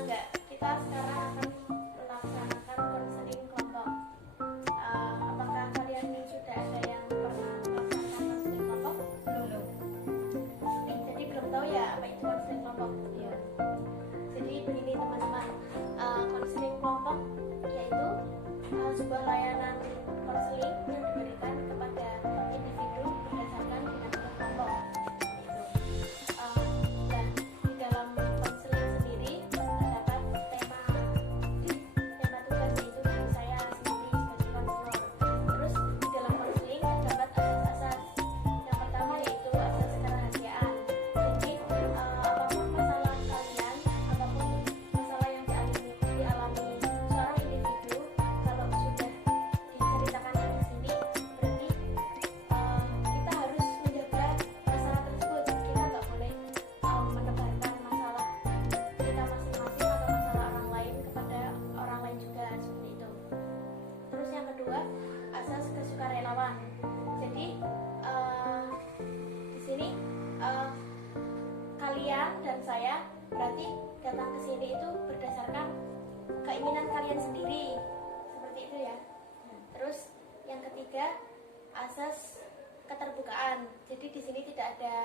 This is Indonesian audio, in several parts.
enggak, kita sekarang akan melaksanakan konseling kelompok. Apakah kalian sudah ada yang pernah melaksanakan konseling kelompok? Belum. Jadi belum tahu ya apa itu konseling kelompok. Ya. Jadi begini teman-teman, konseling kelompok yaitu sebuah layanan konseling yang diberikan kepada individu berdasarkan dinamika kelompok. Nah, di dalam konseling sendiri terdapat tema tugas yaitu dari saya sendiri sebagai konselor. Terus di dalam konseling terdapat asas-asas. Yang pertama yaitu asas kerahasiaan. Jadi apapun masalah kalian, apapun masalah yang dialami seorang individu, kalau sudah diceritakan di sini, berarti kita harus menjaga masalah tersebut. Kita nggak boleh menebarkan masalah kita masing-masing atau masalah orang lain kepada orang lain juga, seperti itu. Terus yang kedua, asas kesukarelawan. Jadi di sini kalian dan saya berarti datang ke sini itu berdasarkan keinginan kalian sendiri, seperti itu ya. Terus yang ketiga, asas keterbukaan. Jadi di sini tidak ada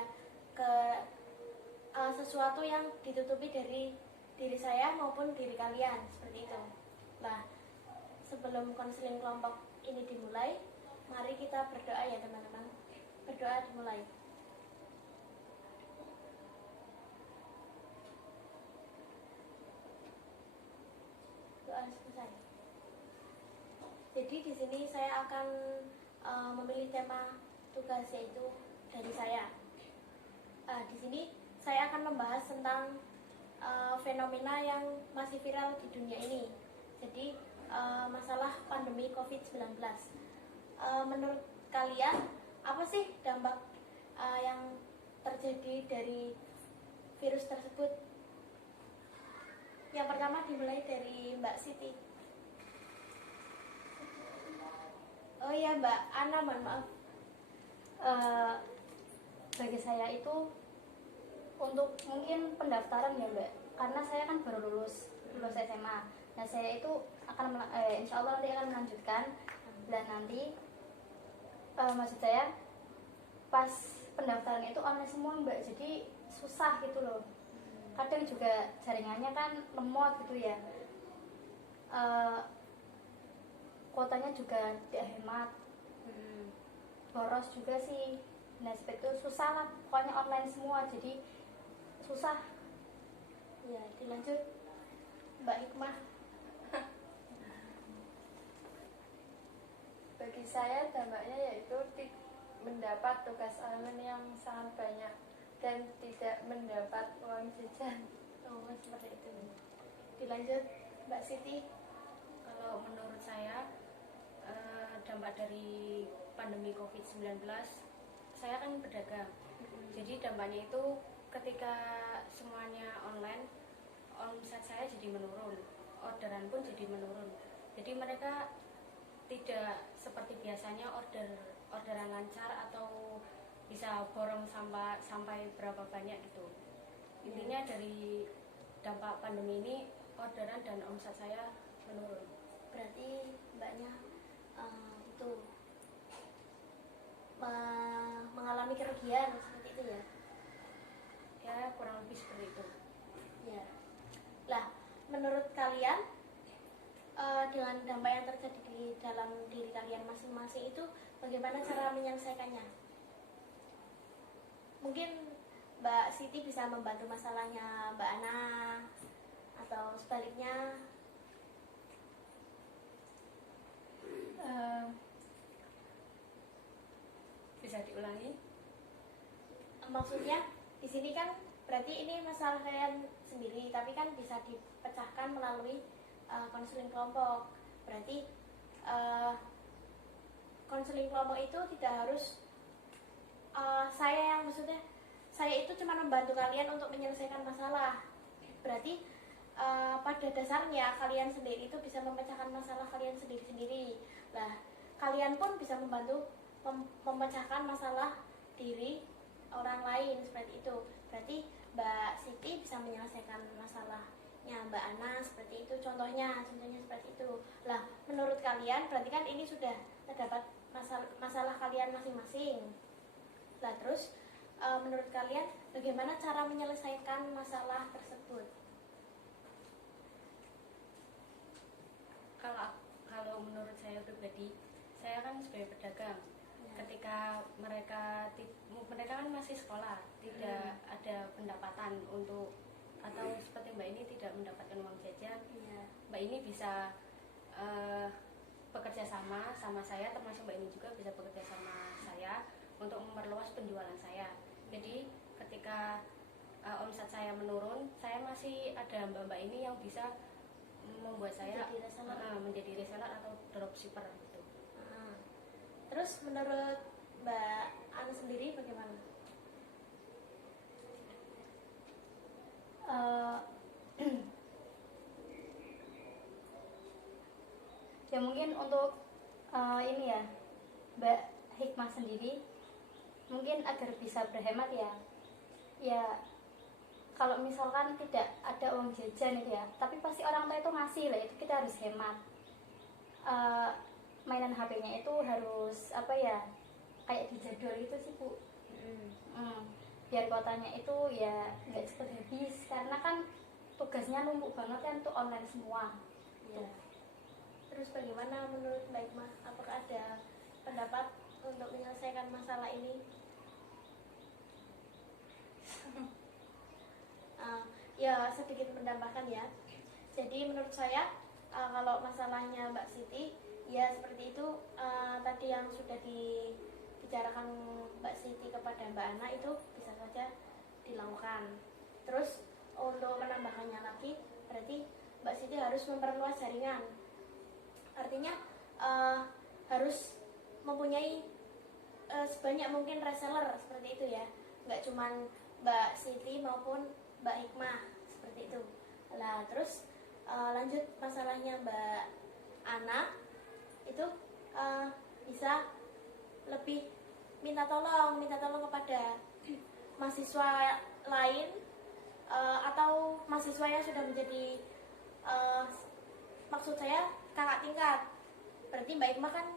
sesuatu yang ditutupi dari diri saya maupun diri kalian, seperti itu. Nah, sebelum konseling kelompok ini dimulai, mari kita berdoa ya teman-teman. Berdoa dimulai. Doa selesai. Jadi di sini saya akan memilih tema tugas yaitu dari saya. Di sini saya akan membahas tentang fenomena yang masih viral di dunia ini. Jadi masalah pandemi COVID-19. Menurut kalian apa sih dampak yang terjadi dari virus tersebut? Yang pertama dimulai dari Mbak Siti. Oh iya Mbak Ana, mohon maaf. Bagi saya itu untuk mungkin pendaftaran ya Mbak, karena saya kan baru lulus SMA. Nah saya itu akan insya Allah nanti akan melanjutkan, dan nanti maksud saya pas pendaftaran itu online semua Mbak, jadi susah gitu loh. Kadang juga jaringannya kan lemot gitu ya. Kuotanya juga tidak hemat, boros juga sih. Nah seperti itu susah lah, pokoknya online semua jadi susah. Ya, dilanjut Mbak Hikmah. Bagi saya dampaknya yaitu mendapat tugas online yang sangat banyak dan tidak mendapat uang jajan. Oh, seperti itu. Dilanjut Mbak Siti. Kalau menurut saya dampak dari pandemi COVID-19, saya kan pedagang. Jadi dampaknya itu ketika semuanya online, omset saya jadi menurun, orderan pun jadi menurun. Jadi mereka tidak seperti biasanya orderan lancar atau bisa borong sampai berapa banyak gitu. Intinya dari dampak pandemi ini orderan dan omset saya menurun. Berarti mbaknya itu mengalami kerugian seperti itu ya? Ya kurang lebih seperti itu. Ya. Lah, menurut kalian dengan dampak yang terjadi di dalam diri kalian masing-masing itu bagaimana cara menyelesaikannya? Mungkin Mbak Siti bisa membantu masalahnya Mbak Ana atau sebaliknya. Bisa diulangi? Maksudnya di sini kan berarti ini masalah kalian sendiri, tapi kan bisa dipecahkan melalui konseling kelompok. Berarti konseling kelompok itu tidak harus maksudnya saya itu cuma membantu kalian untuk menyelesaikan masalah. Berarti pada dasarnya kalian sendiri itu bisa memecahkan masalah kalian sendiri-sendiri. Nah, kalian pun bisa membantu memecahkan masalah diri orang lain, seperti itu. Berarti Mbak Siti bisa menyelesaikan masalah Mbak Ana seperti itu, contohnya seperti itu. Lah, menurut kalian berarti kan ini sudah terdapat masalah kalian masing-masing. Lah, terus menurut kalian bagaimana cara menyelesaikan masalah tersebut? Kalau menurut saya pribadi, saya kan sebagai pedagang. Ketika mereka kan masih sekolah, tidak ada pendapatan untuk, atau seperti Mbak ini tidak mendapatkan uang jajan, Mbak ini bisa bekerja sama saya, termasuk Mbak ini juga bisa bekerja sama saya untuk memperluas penjualan saya. Jadi ketika omset saya menurun, saya masih ada mbak-mbak ini yang bisa membuat saya menjadi reseller atau dropshipper gitu. Terus menurut Mbak Ana sendiri bagaimana? Ya mungkin untuk ini ya Mbak Hikmah sendiri, mungkin agar bisa berhemat ya kalau misalkan tidak ada uang jajan itu ya, tapi pasti orang tua itu ngasih lah, itu kita harus hemat. Mainan HP-nya itu harus apa ya, kayak dijadwal gitu sih Bu. Biar kuotanya itu ya nggak cepet habis, karena kan tugasnya numpuk banget kan, tuh online semua. Ya. Terus bagaimana menurut Mbak Hikmah? Apakah ada pendapat untuk menyelesaikan masalah ini? Ya sedikit menambahkan ya. Jadi menurut saya kalau masalahnya Mbak Siti ya seperti itu, tadi yang sudah dibicarakan Mbak Siti kepada Mbak Ana itu bisa saja dilakukan. Terus untuk menambahkannya lagi, berarti Mbak Siti harus memperluas jaringan. Artinya harus mempunyai sebanyak mungkin reseller seperti itu ya. Nggak cuman Mbak Siti maupun Mbak Hikmah seperti itu. Lah terus lanjut masalahnya Mbak Ana itu bisa lebih minta tolong kepada mahasiswa lain atau mahasiswa yang sudah menjadi maksud saya kakak tingkat. Berarti Mbak Hikmah kan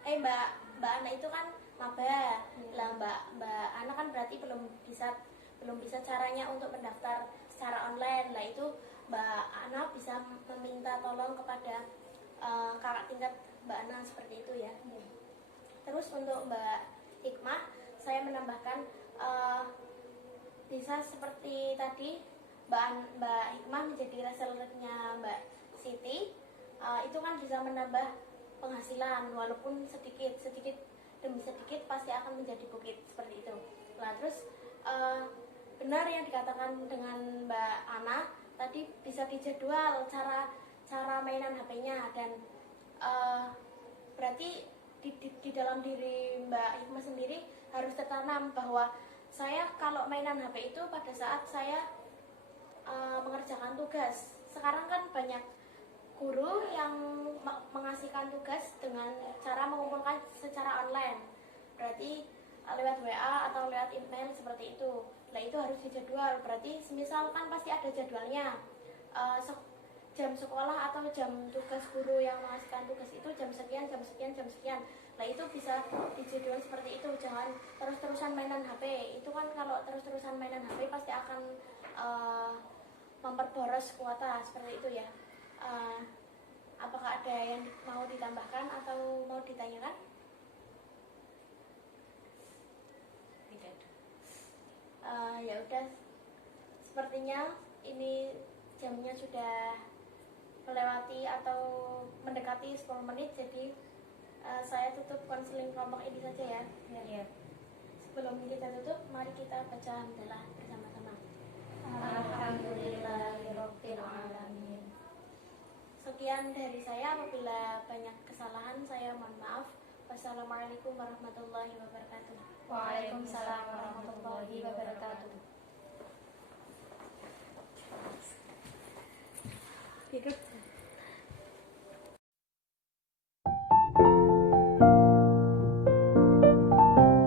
Mbak Ana itu kan maba. Lah Mbak Ana kan berarti belum bisa caranya untuk mendaftar secara online. Lah itu Mbak Ana bisa meminta tolong kepada kakak tingkat Mbak Ana seperti itu ya. Terus untuk Mbak Hikmah, saya menambahkan bisa seperti tadi Mbak Hikmah menjadi resellernya Mbak Siti, itu kan bisa menambah penghasilan walaupun sedikit demi sedikit pasti akan menjadi bukit seperti itu. Nah terus benar yang dikatakan dengan Mbak Ana tadi, bisa dijadwal cara mainan HP-nya, dan berarti di dalam diri Mbak Hikmah sendiri harus tertanam bahwa saya kalau mainan HP itu pada saat saya mengerjakan tugas. Sekarang kan banyak guru yang mengasihkan tugas dengan cara mengumpulkan secara online, berarti lewat WA atau lewat email seperti itu. Nah itu harus dijadwal, berarti semisal kan pasti ada jadwalnya, jam sekolah atau jam tugas guru yang mengasihkan tugas itu jam sekian. Nah itu bisa dijadwal seperti itu, jangan terus-terusan mainan HP. Itu kan kalau terus-terusan mainan HP pasti akan memperboros kuota seperti itu ya. Apakah ada yang mau ditambahkan atau mau ditanyakan? Tidak ada. Ya udah, sepertinya ini jamnya sudah melewati atau mendekati 10 menit, jadi saya tutup konseling kelompok ini saja ya. Ya. Sebelum kita tutup, mari kita baca hamdalah bersama-sama. Alhamdulillahirabbil alamin. Sekian dari saya, apabila banyak kesalahan saya mohon maaf. Wassalamualaikum warahmatullahi wabarakatuh. Waalaikumsalam warahmatullahi wabarakatuh. Hidup.